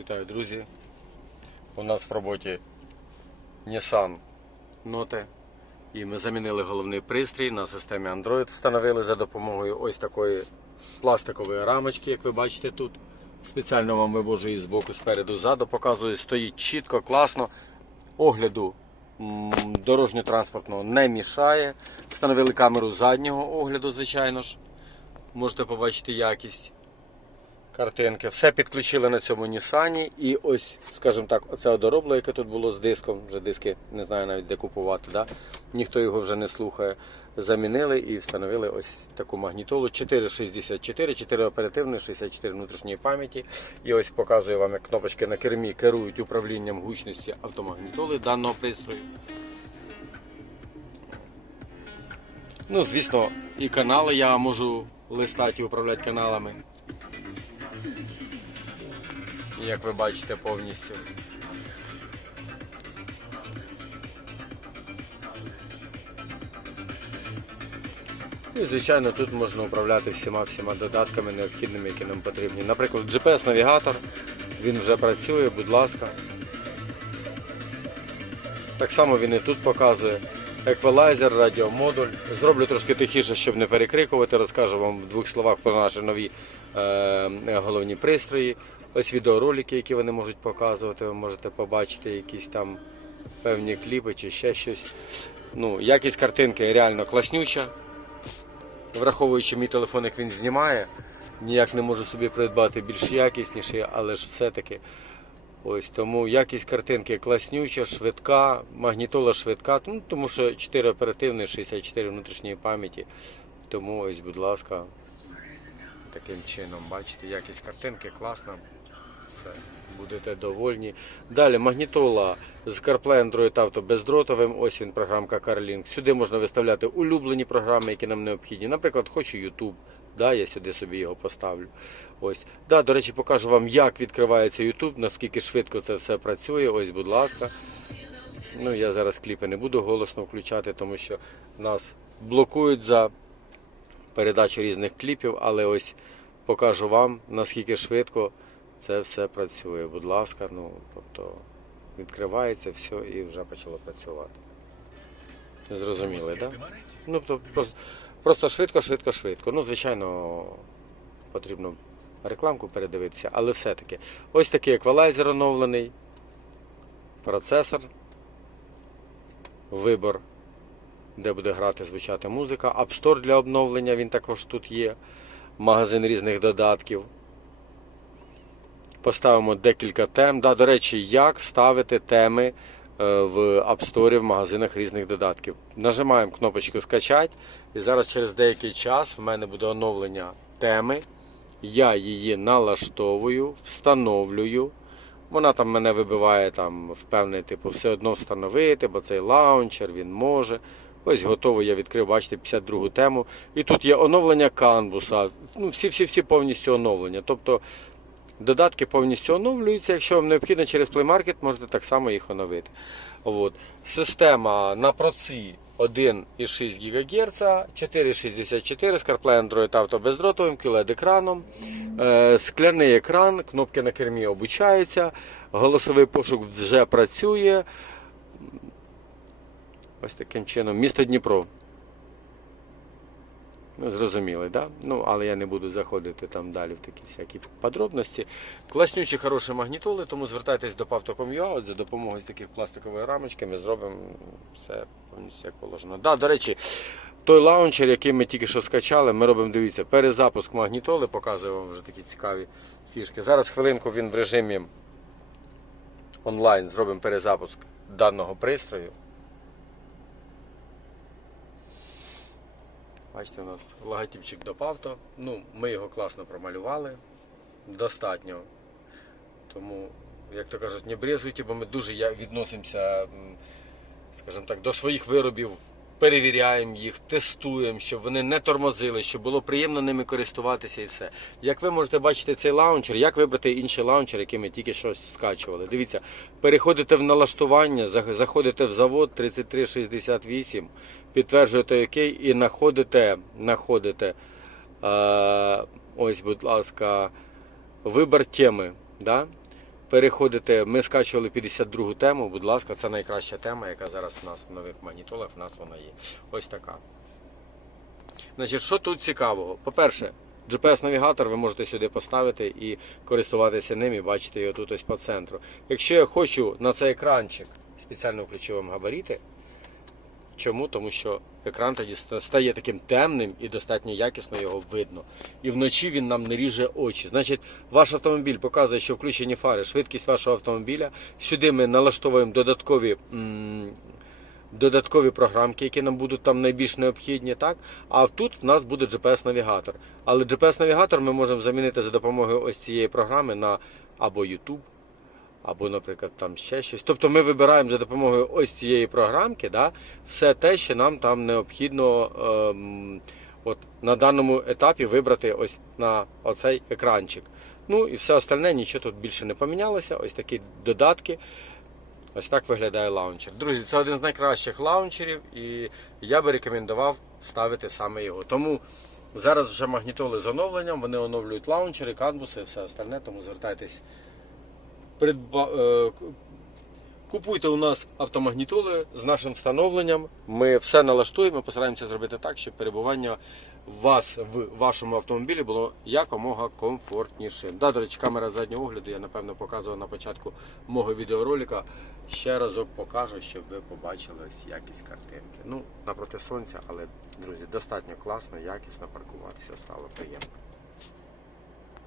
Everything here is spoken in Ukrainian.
Вітаю, друзі. У нас в роботі Nissan Note. І ми замінили головний пристрій на системі Android. Встановили за допомогою ось такої пластикової рамочки, як ви бачите тут. Спеціально вам вивожу її з боку, спереду, ззаду. Показую, стоїть чітко, класно. Огляду дорожньо-транспортного не мішає. Встановили камеру заднього огляду, звичайно ж. Можете побачити якість картинки. Все підключили на цьому Нісані. І ось, скажімо так, оце доробло, яке тут було з диском. Вже диски не знаю навіть де купувати. Да? Ніхто його вже не слухає. Замінили і встановили ось таку магнітолу 464, 4 оперативної, 64 внутрішньої пам'яті. І ось показую вам, як кнопочки на кермі керують управлінням гучності автомагнітоли даного пристрою. Ну, звісно, і канали я можу листати і управляти каналами. Як ви бачите повністю. Ну і звичайно тут можна управляти всіма всіма додатками необхідними, які нам потрібні. Наприклад, GPS-навігатор, він вже працює, будь ласка. Так само він і тут показує. Еквалайзер, радіомодуль. Зроблю трошки тихіше, щоб не перекрикувати. Розкажу вам в двох словах про наші нові головні пристрої. Ось відеоролики, які вони можуть показувати. Ви можете побачити якісь там певні кліпи чи ще щось. Ну, якість картинки реально класнюча. Враховуючи мій телефон, як він знімає, ніяк не можу собі придбати більш якісніший, але ж все-таки. Ось тому якість картинки класнюча, швидка, магнітола швидка, ну, тому що 4 оперативної, 64 внутрішньої пам'яті. Тому ось, будь ласка, таким чином, бачите, якість картинки класна. Все, будете довольні. Далі магнітола з CarPlay Android Auto бездротовим. Ось він, програмка CarLink. Сюди можна виставляти улюблені програми, які нам необхідні. Наприклад, хочу YouTube. Да, я сюди собі його поставлю. Ось. Да, до речі, покажу вам, як відкривається YouTube, наскільки швидко це все працює. Ось, будь ласка. Ну, я зараз кліпи не буду голосно включати, тому що нас блокують за передачу різних кліпів, але ось покажу вам, наскільки швидко це все працює. Будь ласка, ну, тобто відкривається все і вже почало працювати. Зрозуміли, так? Да? Ну, тобто просто, просто швидко, швидко, швидко. Ну, звичайно, потрібно рекламку передивитися, але все-таки. Ось такий еквалайзер оновлений, процесор, вибор, де буде грати, звучати музика, App Store для обновлення, він також тут є, магазин різних додатків. Поставимо декілька тем. Да, до речі, як ставити теми е, в App Store в магазинах різних додатків. Нажимаємо кнопочку скачати. І зараз через деякий час в мене буде оновлення теми. Я її налаштовую, встановлюю. Вона там мене вибиває там в певний типу все одно встановити, бо цей лаунчер він може. Ось готово, я відкрив, бачите, 52 тему. І тут є оновлення канвуса. Ну, всі-всі-всі повністю оновлення. Тобто додатки повністю оновлюються. Якщо вам необхідно через Play Market, можете так само їх оновити. От. Система на проці 1,6 ГГц, 4,64 з CarPlay Android Auto бездротовим, QLED екраном, е, скляний екран, кнопки на кермі обучаються, голосовий пошук вже працює. Ось таким чином. Місто Дніпро. Ну, зрозуміли, да? Ну, але я не буду заходити там далі в такі всякі подробності. Класнючі хороші магнітоли, тому звертайтесь до Pavto.com.ua, за допомогою таких пластикової рамочки ми зробимо все повністю як положено. Да, до речі, той лаунчер, який ми тільки що скачали, ми робимо, дивіться, перезапуск магнітоли, показую вам вже такі цікаві фішки. Зараз хвилинку він в режимі онлайн зробимо перезапуск даного пристрою. Бачите, у нас логотипчик до Павто. Ну, ми його класно промалювали. Достатньо. Тому, як то кажуть, не брезуйте, бо ми дуже відносимося, скажімо так, до своїх виробів, перевіряємо їх, тестуємо, щоб вони не тормозили, щоб було приємно ними користуватися і все. Як ви можете бачити цей лаунчер, як вибрати інший лаунчер, який ми тільки що скачували. Дивіться, переходите в налаштування, заходите в завод 3368, підтверджуєте ОК і знаходите, знаходите е, ось, будь ласка, вибір теми. Да? Переходите, ми скачували 52 тему, будь ласка, це найкраща тема, яка зараз у нас в нових магнітолах, в нас вона є. Ось така. Значить, що тут цікавого? По-перше, GPS-навігатор ви можете сюди поставити і користуватися ним, і бачите його тут ось по центру. Якщо я хочу на цей екранчик, спеціально включу вам габаріти. Чому? Тому що екран тоді стає таким темним і достатньо якісно його видно. І вночі він нам не ріже очі. Значить, ваш автомобіль показує, що включені фари, швидкість вашого автомобіля. Сюди ми налаштовуємо додаткові. Додаткові програмки, які нам будуть там найбільш необхідні, так? А тут в нас буде GPS-навігатор. Але GPS-навігатор ми можемо замінити за допомогою ось цієї програми на або YouTube, або, наприклад, там ще щось. Тобто ми вибираємо за допомогою ось цієї програмки да, все те, що нам там необхідно ем, от, на даному етапі вибрати ось на оцей екранчик. Ну і все остальне, нічого тут більше не помінялося. Ось такі додатки. Ось так виглядає лаунчер. Друзі, це один з найкращих лаунчерів, і я би рекомендував ставити саме його. Тому зараз вже магнітоли з оновленням, вони оновлюють лаунчери, канбуси і все остальне, тому звертайтесь. Придба... е, Купуйте у нас автомагнітоли з нашим встановленням. Ми все налаштуємо, постараємося зробити так, щоб перебування вас в вашому автомобілі було якомога комфортнішим. Да, до речі, камера заднього огляду я напевно показував на початку мого відеоролика. Ще разок покажу, щоб ви побачили якість картинки. Ну, напроти сонця, але друзі, достатньо класно, якісно паркуватися стало приємно.